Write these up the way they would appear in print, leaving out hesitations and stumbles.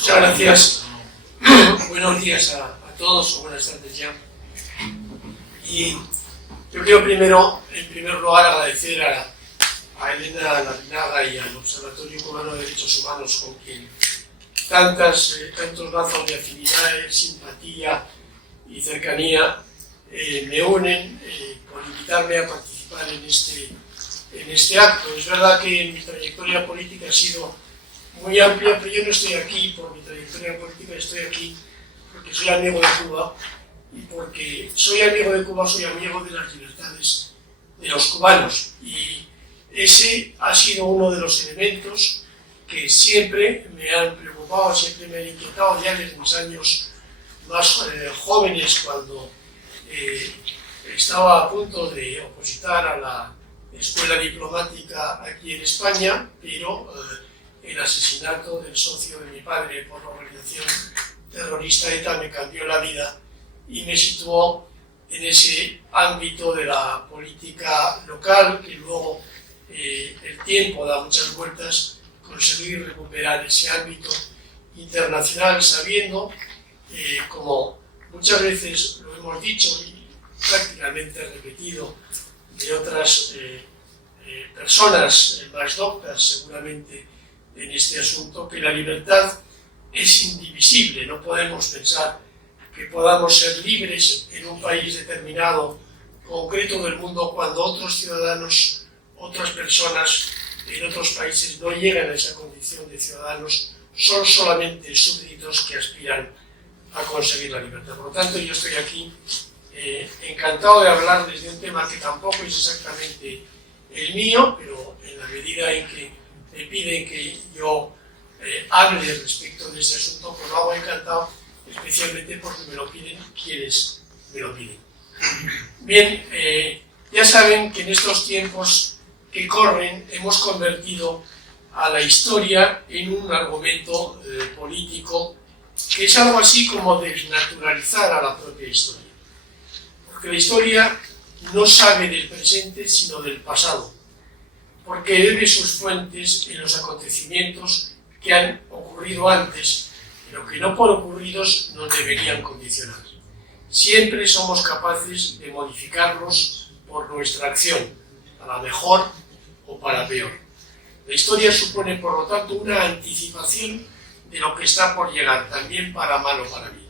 Muchas gracias. Buenos días a todos, o buenas tardes ya. Y yo quiero en primer lugar, agradecer a Elena Larrinaga y al Observatorio Cubano de Derechos Humanos, con quien tantos lazos de afinidad, simpatía y cercanía me unen, por invitarme a participar en este acto. Es verdad que mi trayectoria política ha sido muy amplia, pero yo no estoy aquí por mi trayectoria política, estoy aquí porque soy amigo de Cuba, y porque soy amigo de Cuba, soy amigo de las libertades de los cubanos. Y ese ha sido uno de los elementos que siempre me han preocupado, siempre me han inquietado, ya desde mis años más jóvenes, cuando estaba a punto de opositar a la escuela diplomática aquí en España, pero el asesinato del socio de mi padre por la organización terrorista ETA me cambió la vida y me situó en ese ámbito de la política local, que luego el tiempo da muchas vueltas, conseguir recuperar ese ámbito internacional, sabiendo, como muchas veces lo hemos dicho y prácticamente repetido de otras personas más doctas seguramente en este asunto, que la libertad es indivisible. No podemos pensar que podamos ser libres en un país determinado, concreto del mundo, cuando otros ciudadanos, otras personas en otros países no llegan a esa condición de ciudadanos, son solamente súbditos que aspiran a conseguir la libertad. Por lo tanto, yo estoy aquí encantado de hablar desde un tema que tampoco es exactamente el mío, pero en la medida en que me piden que yo hable respecto de ese asunto, pues lo hago encantado, especialmente porque me lo piden quienes me lo piden. Bien, ya saben que en estos tiempos que corren hemos convertido a la historia en un argumento político, que es algo así como desnaturalizar a la propia historia. Porque la historia no sabe del presente, sino del pasado, porque debe sus fuentes en los acontecimientos que han ocurrido antes, pero que no por ocurridos nos deberían condicionar. Siempre somos capaces de modificarlos por nuestra acción, para mejor o para peor. La historia supone, por lo tanto, una anticipación de lo que está por llegar, también para mal o para bien.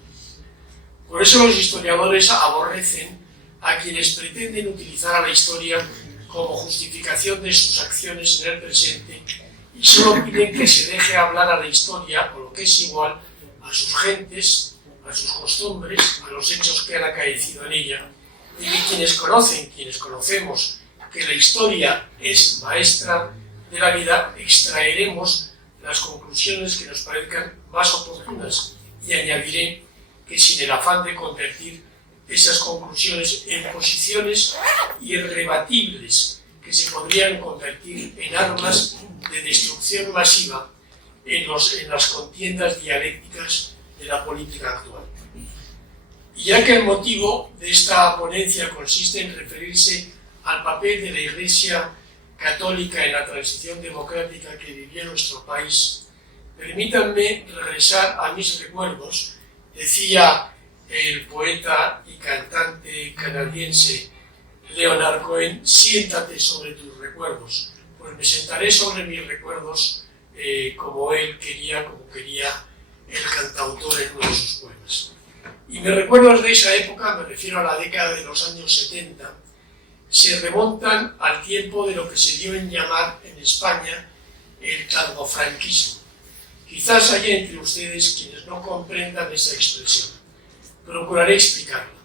Por eso los historiadores aborrecen a quienes pretenden utilizar a la historia como justificación de sus acciones en el presente, y solo piden que se deje hablar a la historia, o lo que es igual, a sus gentes, a sus costumbres, a los hechos que han acaecido en ella, y que quienes conocemos que la historia es maestra de la vida, extraeremos las conclusiones que nos parezcan más oportunas, y añadiré que sin el afán de convertir esas conclusiones en posiciones irrebatibles que se podrían convertir en armas de destrucción masiva en las contiendas dialécticas de la política actual. Y ya que el motivo de esta ponencia consiste en referirse al papel de la Iglesia Católica en la transición democrática que vivió nuestro país, permítanme regresar a mis recuerdos. Decía el poeta y cantante canadiense Leonard Cohen: siéntate sobre tus recuerdos. Pues me sentaré sobre mis recuerdos como él quería, como quería el cantautor en uno de sus poemas. Y mis recuerdos de esa época, me refiero a la década de los años 70, se remontan al tiempo de lo que se dio en llamar en España el tardofranquismo. Quizás haya entre ustedes quienes no comprendan esa expresión. Procuraré explicarla.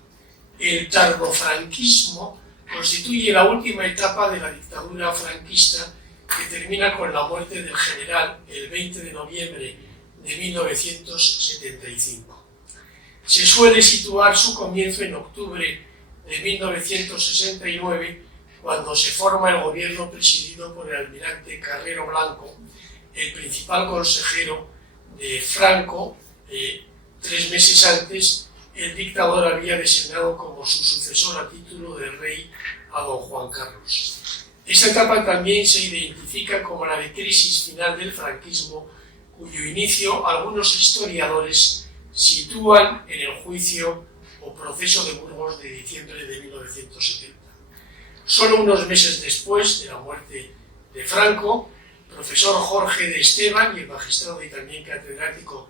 El tardofranquismo constituye la última etapa de la dictadura franquista, que termina con la muerte del general el 20 de noviembre de 1975. Se suele situar su comienzo en octubre de 1969, cuando se forma el gobierno presidido por el almirante Carrero Blanco, el principal consejero de Franco. 3 meses antes, el dictador había designado como su sucesor a título de rey a don Juan Carlos. Esta etapa también se identifica como la de crisis final del franquismo, cuyo inicio algunos historiadores sitúan en el juicio o proceso de Burgos de diciembre de 1970. Solo unos meses después de la muerte de Franco, el profesor Jorge de Esteban y el magistrado y también catedrático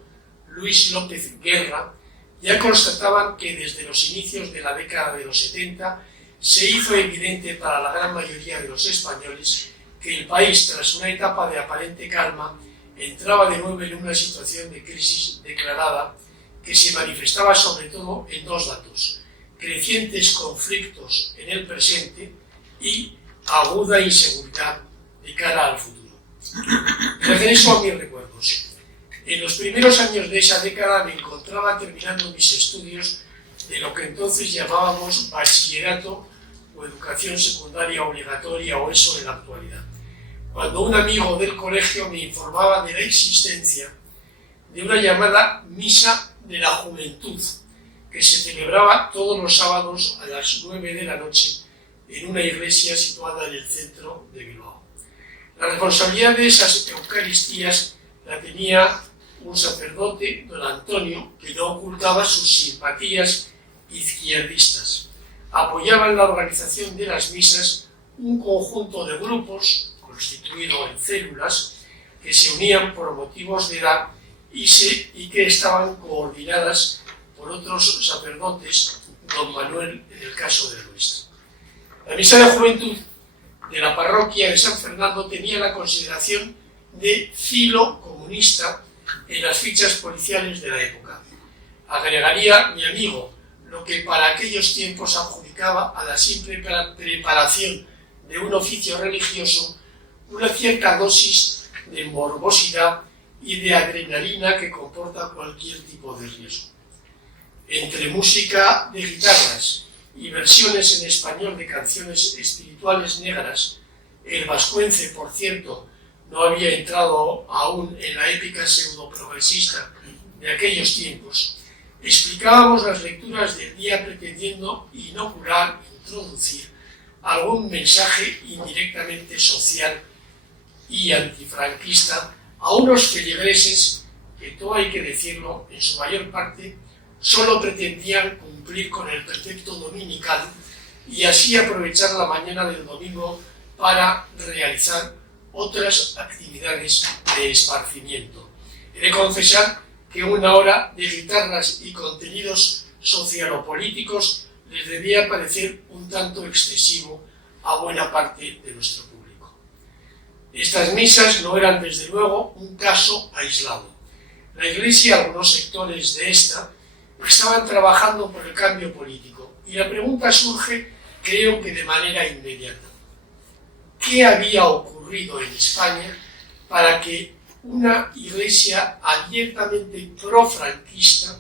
Luis López Guerra ya constataban que desde los inicios de la década de los 70 se hizo evidente para la gran mayoría de los españoles que el país, tras una etapa de aparente calma, entraba de nuevo en una situación de crisis declarada que se manifestaba sobre todo en dos datos: crecientes conflictos en el presente y aguda inseguridad de cara al futuro. Regreso a mis recuerdos. En los primeros años de esa década me encontraba terminando mis estudios de lo que entonces llamábamos bachillerato o educación secundaria obligatoria o eso en la actualidad, cuando un amigo del colegio me informaba de la existencia de una llamada Misa de la Juventud, que se celebraba todos los sábados a las 9 de la noche en una iglesia situada en el centro de Bilbao. La responsabilidad de esas Eucaristías la tenía un sacerdote, don Antonio, que no ocultaba sus simpatías izquierdistas. Apoyaba en la organización de las misas un conjunto de grupos, constituido en células, que se unían por motivos de edad y que estaban coordinadas por otros sacerdotes, don Manuel en el caso de nuestra. La misa de juventud de la parroquia de San Fernando tenía la consideración de filo comunista en las fichas policiales de la época. Agregaría mi amigo, lo que para aquellos tiempos adjudicaba a la simple preparación de un oficio religioso una cierta dosis de morbosidad y de adrenalina que comporta cualquier tipo de riesgo. Entre música de guitarras y versiones en español de canciones espirituales negras, el vascuence, por cierto, no había entrado aún en la épica pseudo-progresista de aquellos tiempos, explicábamos las lecturas del día pretendiendo inocular, introducir algún mensaje indirectamente social y antifranquista a unos feligreses que, todo hay que decirlo, en su mayor parte solo pretendían cumplir con el precepto dominical y así aprovechar la mañana del domingo para realizar otras actividades de esparcimiento. He de confesar que una hora de guitarras y contenidos sociolopolíticos les debía parecer un tanto excesivo a buena parte de nuestro público. Estas misas no eran desde luego un caso aislado. La Iglesia y algunos sectores de esta estaban trabajando por el cambio político y la pregunta surge, creo que de manera inmediata: ¿qué había ocurrido en España para que una iglesia abiertamente profranquista,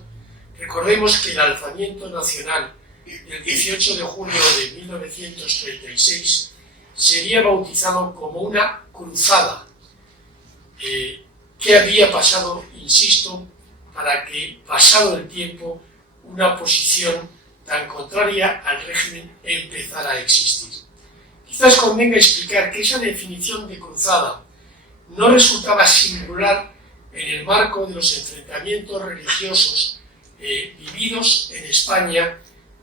recordemos que el alzamiento nacional del 18 de julio de 1936 sería bautizado como una cruzada? ¿Qué había pasado, insisto, para que, pasado el tiempo, una posición tan contraria al régimen empezara a existir? Quizás convenga explicar que esa definición de cruzada no resultaba singular en el marco de los enfrentamientos religiosos vividos en España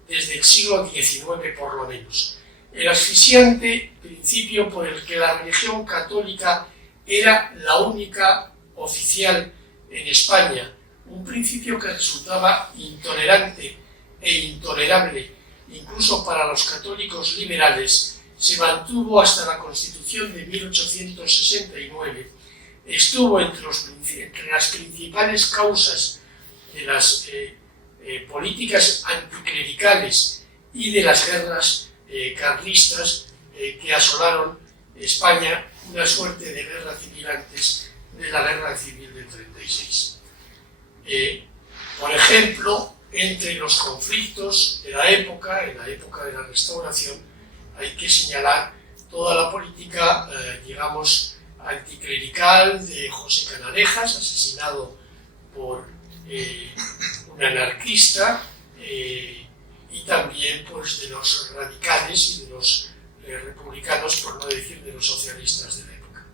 desde el siglo XIX por lo menos. El asfixiante principio por el que la religión católica era la única oficial en España, un principio que resultaba intolerante e intolerable incluso para los católicos liberales, se mantuvo hasta la Constitución de 1869, estuvo entre las principales causas de las políticas anticlericales y de las guerras carlistas que asolaron España, una suerte de guerra civil antes de la guerra civil del 36. Por ejemplo, entre los conflictos de la época, en la época de la Restauración, hay que señalar toda la política, digamos, anticlerical de José Canalejas, asesinado por un anarquista, y también pues, de los radicales y de los republicanos, por no decir de los socialistas de la época.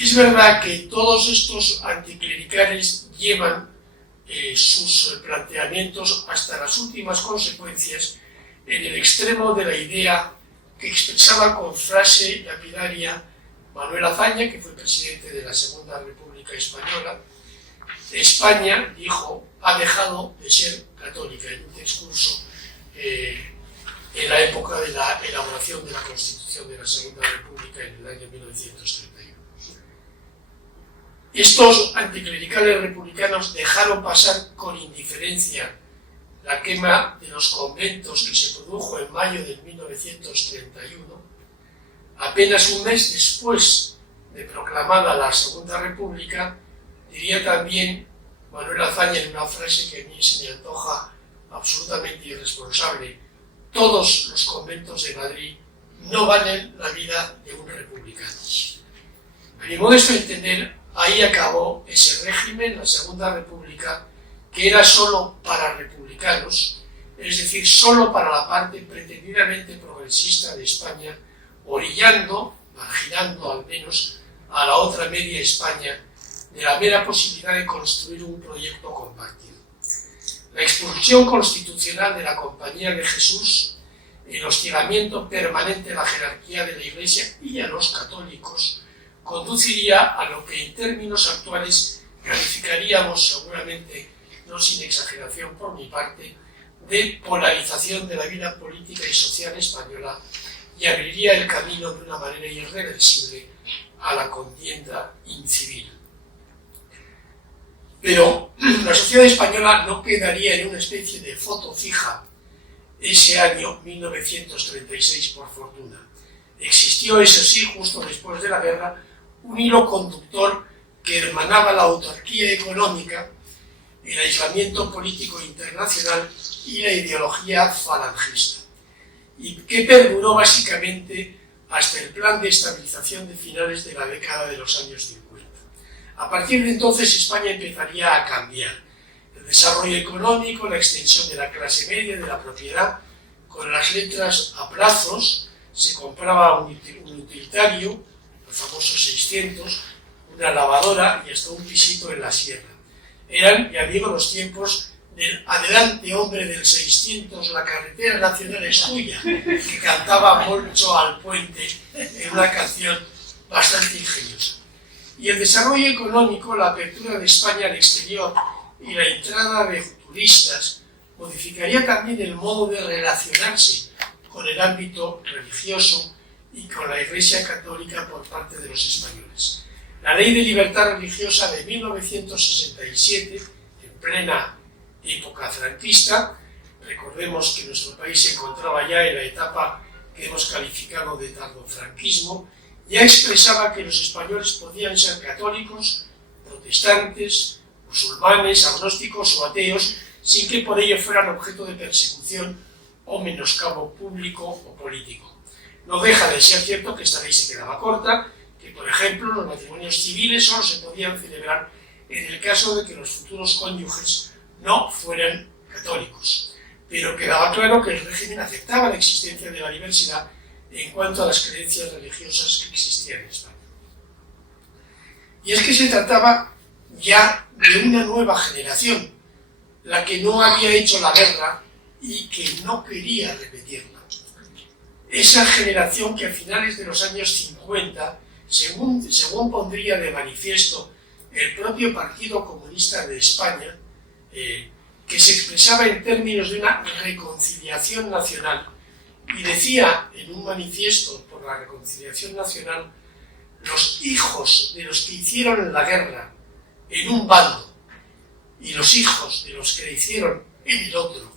Es verdad que todos estos anticlericales llevan sus planteamientos hasta las últimas consecuencias en el extremo de la idea que expresaba con frase lapidaria Manuel Azaña, que fue presidente de la Segunda República Española. España, dijo, ha dejado de ser católica, en un discurso en la época de la elaboración de la Constitución de la Segunda República en el año 1931. Estos anticlericales republicanos dejaron pasar con indiferencia la quema de los conventos que se produjo en mayo de 1931, apenas un mes después de proclamada la Segunda República. Diría también Manuel Azaña en una frase que a mí se me antoja absolutamente irresponsable: todos los conventos de Madrid no valen la vida de un republicano. A mi modesto entender, ahí acabó ese régimen, la Segunda República, que era solo para republicanos, es decir, solo para la parte pretendidamente progresista de España, orillando, marginando al menos, a la otra media España de la mera posibilidad de construir un proyecto compartido. La expulsión constitucional de la Compañía de Jesús, el hostigamiento permanente a la jerarquía de la Iglesia y a los católicos, conduciría a lo que en términos actuales calificaríamos, seguramente no sin exageración por mi parte, de polarización de la vida política y social española, y abriría el camino de una manera irreversible a la contienda incivil. Pero la sociedad española no quedaría en una especie de foto fija ese año 1936, por fortuna. Existió, eso sí, justo después de la guerra, un hilo conductor que hermanaba la autarquía económica, el aislamiento político internacional y la ideología falangista, y que perduró básicamente hasta el plan de estabilización de finales de la década de los años 50. A partir de entonces España empezaría a cambiar. El desarrollo económico, la extensión de la clase media, de la propiedad, con las letras a plazos, se compraba un utilitario, los famosos 600, una lavadora y hasta un pisito en la sierra. Eran, ya digo, los tiempos del adelante hombre del 600, la carretera nacional es tuya, que cantaba Moncho al Puente en una canción bastante ingeniosa. Y el desarrollo económico, la apertura de España al exterior y la entrada de turistas modificaría también el modo de relacionarse con el ámbito religioso y con la Iglesia Católica por parte de los españoles. La Ley de Libertad Religiosa de 1967, en plena época franquista, recordemos que nuestro país se encontraba ya en la etapa que hemos calificado de tardofranquismo, ya expresaba que los españoles podían ser católicos, protestantes, musulmanes, agnósticos o ateos, sin que por ello fueran objeto de persecución o menoscabo público o político. No deja de ser cierto que esta ley se quedaba corta, que por ejemplo los matrimonios civiles solo se podían celebrar en el caso de que los futuros cónyuges no fueran católicos, pero quedaba claro que el régimen aceptaba la existencia de la diversidad en cuanto a las creencias religiosas que existían en España. Y es que se trataba ya de una nueva generación, la que no había hecho la guerra y que no quería repetirla. Esa generación que a finales de los años 50, según pondría de manifiesto el propio Partido Comunista de España, que se expresaba en términos de una reconciliación nacional, y decía en un manifiesto por la reconciliación nacional: los hijos de los que hicieron la guerra en un bando y los hijos de los que la hicieron en el otro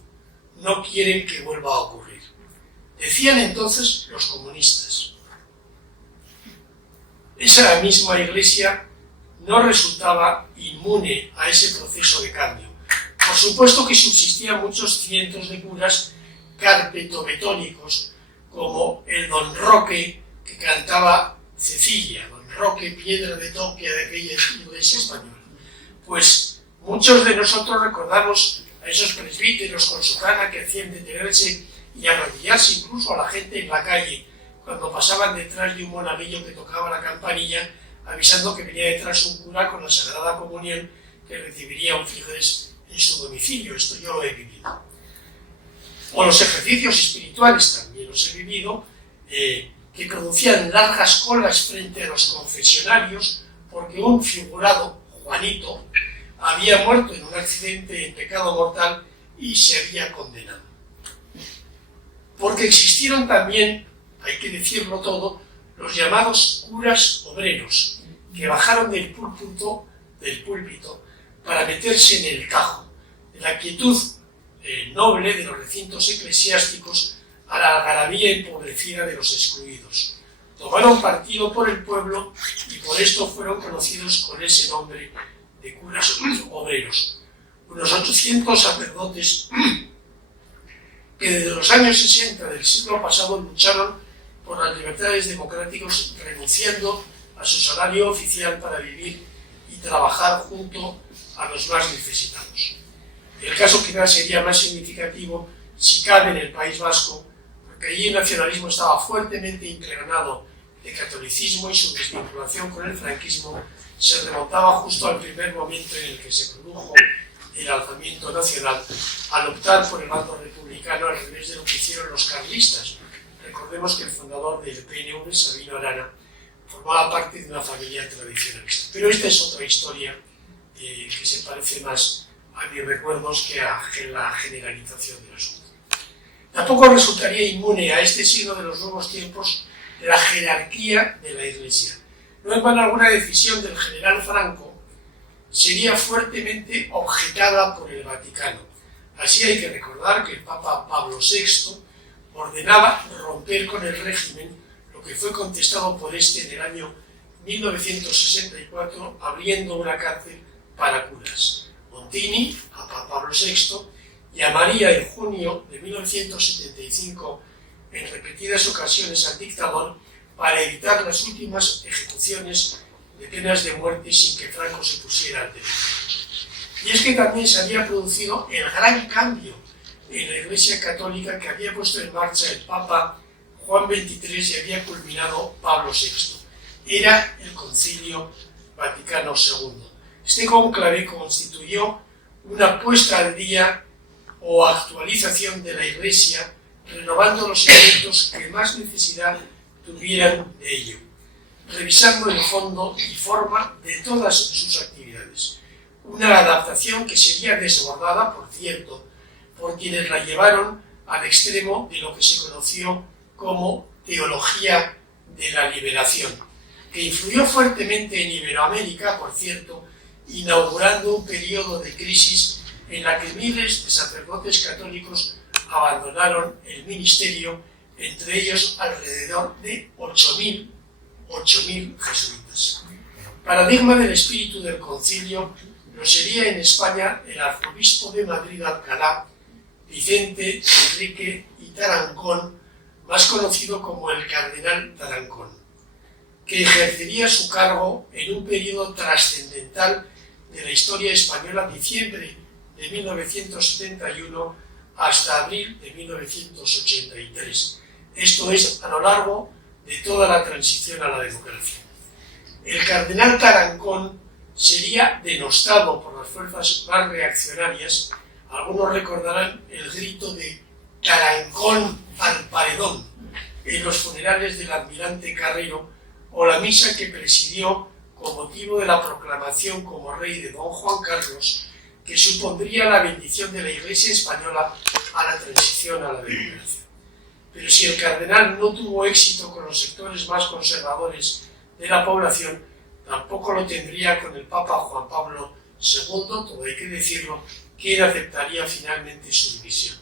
no quieren que vuelva a ocurrir. Decían entonces los comunistas. Esa misma Iglesia no resultaba inmune a ese proceso de cambio. Por supuesto que subsistían muchos cientos de curas carpetobetónicos, como el Don Roque que cantaba Cecilia, Don Roque, piedra de toque de aquella iglesia española. Pues muchos de nosotros recordamos a esos presbíteros con su cana que hacían detenerse y arrodillarse incluso a la gente en la calle cuando pasaban detrás de un monaguillo que tocaba la campanilla avisando que venía detrás un cura con la Sagrada Comunión que recibiría un frijoles en su domicilio. Esto yo lo he vivido. O los ejercicios espirituales también los he vivido, que producían largas colas frente a los confesionarios porque un figurado, Juanito, había muerto en un accidente en pecado mortal y se había condenado. Porque existieron también, hay que decirlo todo, los llamados curas obreros, que bajaron del púlpito para meterse en el tajo de la quietud noble de los recintos eclesiásticos a la algarabía empobrecida de los excluidos. Tomaron partido por el pueblo y por esto fueron conocidos con ese nombre de curas obreros. Unos 800 sacerdotes que desde los años 60 del siglo pasado lucharon por las libertades democráticas, renunciando a su salario oficial para vivir y trabajar junto a los más necesitados. El caso quizás sería más significativo si cabe en el País Vasco, porque allí el nacionalismo estaba fuertemente impregnado de catolicismo y su desvinculación con el franquismo se remontaba justo al primer momento en el que se produjo el alzamiento nacional al optar por el bando republicano al revés de lo que hicieron los carlistas. Recordemos que el fundador del PNV, Sabino Arana, formaba parte de una familia tradicionalista. Pero esta es otra historia que se parece más a mis recuerdos que a la generalización del asunto. Tampoco resultaría inmune a este signo de los nuevos tiempos la jerarquía de la Iglesia. No en vano alguna decisión del general Franco sería fuertemente objetada por el Vaticano. Así hay que recordar que el Papa Pablo VI ordenaba romper con el régimen, lo que fue contestado por este en el año 1964, abriendo una cárcel para curas. Montini, Papa Pablo VI, llamaría en junio de 1975 en repetidas ocasiones al dictador para evitar las últimas ejecuciones de penas de muerte sin que Franco se pusiera al teléfono. Y es que también se había producido el gran cambio en la Iglesia Católica que había puesto en marcha el Papa Juan XXIII y había culminado Pablo VI. Era el Concilio Vaticano II. Este cónclave constituyó una puesta al día o actualización de la Iglesia, renovando los elementos que más necesidad tuvieran de ello, revisando el fondo y forma de todas sus actividades. Una adaptación que sería desbordada, por cierto, por quienes la llevaron al extremo de lo que se conoció como teología de la liberación, que influyó fuertemente en Iberoamérica, por cierto, inaugurando un periodo de crisis en la que miles de sacerdotes católicos abandonaron el ministerio, entre ellos alrededor de 8.000 jesuitas. Paradigma del espíritu del concilio lo sería en España el arzobispo de Madrid-Alcalá, Vicente Enrique y Tarancón, más conocido como el cardenal Tarancón, que ejercería su cargo en un periodo trascendental de la historia española, diciembre de 1971 hasta abril de 1983. Esto es, a lo largo de toda la transición a la democracia. El cardenal Tarancón sería denostado por las fuerzas más reaccionarias. Algunos recordarán el grito de Tarancón al paredón en los funerales del almirante Carrero o la misa que presidió con motivo de la proclamación como rey de don Juan Carlos, que supondría la bendición de la Iglesia española a la transición a la democracia. Pero si el cardenal no tuvo éxito con los sectores más conservadores de la población, tampoco lo tendría con el Papa Juan Pablo II, todo hay que decirlo, quien aceptaría finalmente su dimisión.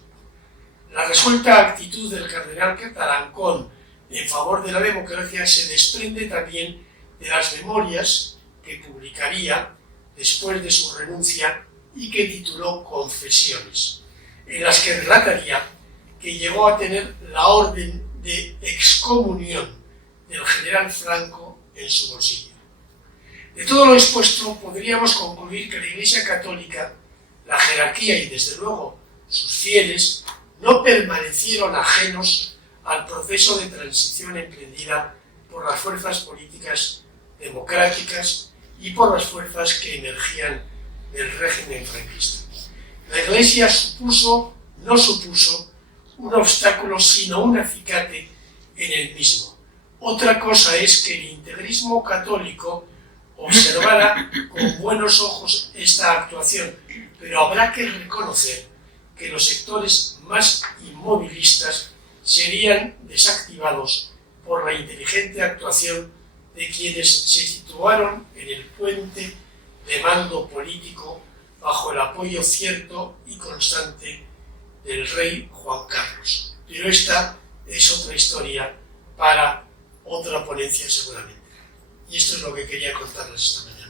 La resuelta actitud del cardenal Tarancón en favor de la democracia se desprende también de las memorias que publicaría después de su renuncia y que tituló Confesiones, en las que relataría que llegó a tener la orden de excomunión del general Franco en su bolsillo. De todo lo expuesto, podríamos concluir que la Iglesia Católica, la jerarquía y desde luego sus fieles, no permanecieron ajenos al proceso de transición emprendida por las fuerzas políticas democráticas y por las fuerzas que emergían del régimen franquista. La Iglesia no supuso un obstáculo, sino un acicate en el mismo. Otra cosa es que el integrismo católico observara con buenos ojos esta actuación, pero habrá que reconocer que los sectores más inmovilistas serían desactivados por la inteligente actuación de quienes se situaron en el puente de mando político bajo el apoyo cierto y constante del rey Juan Carlos. Pero esta es otra historia para otra ponencia seguramente. Y esto es lo que quería contarles esta mañana.